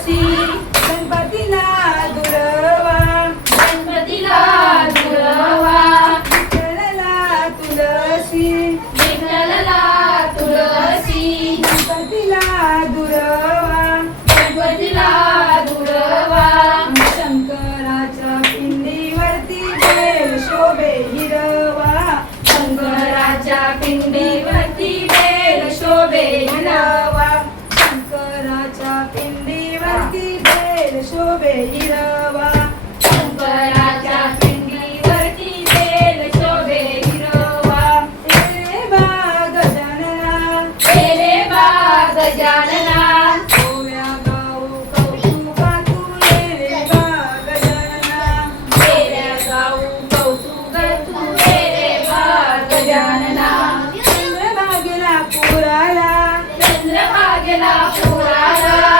तुळसी गणपतीला दुर्वा गणपतीला दुर्वा विठ्ठलाला तुळसी विठ्ठलाला तुळसी गणपतीला दुर्वा गणपतीला दुर्वा शंकराच्या पिंडीवरती बेल शोभे हिरवा शंकराच्या पिंडीवरती बेल शोभे हिरवा शंकराच्या पिंडीवरती बेल शोभे हिरवा शंकराच्या पिंडीवरती बेल शोभे हिरवा रे बा गजानना रे बा गजानना गोव्या गाऊ कौतुका तू रे बा गजानना तेऱ्या गाऊ कौतुक तू रे बा गजानना चंद्रभागेला पुराला चंद्रभागेला पुराला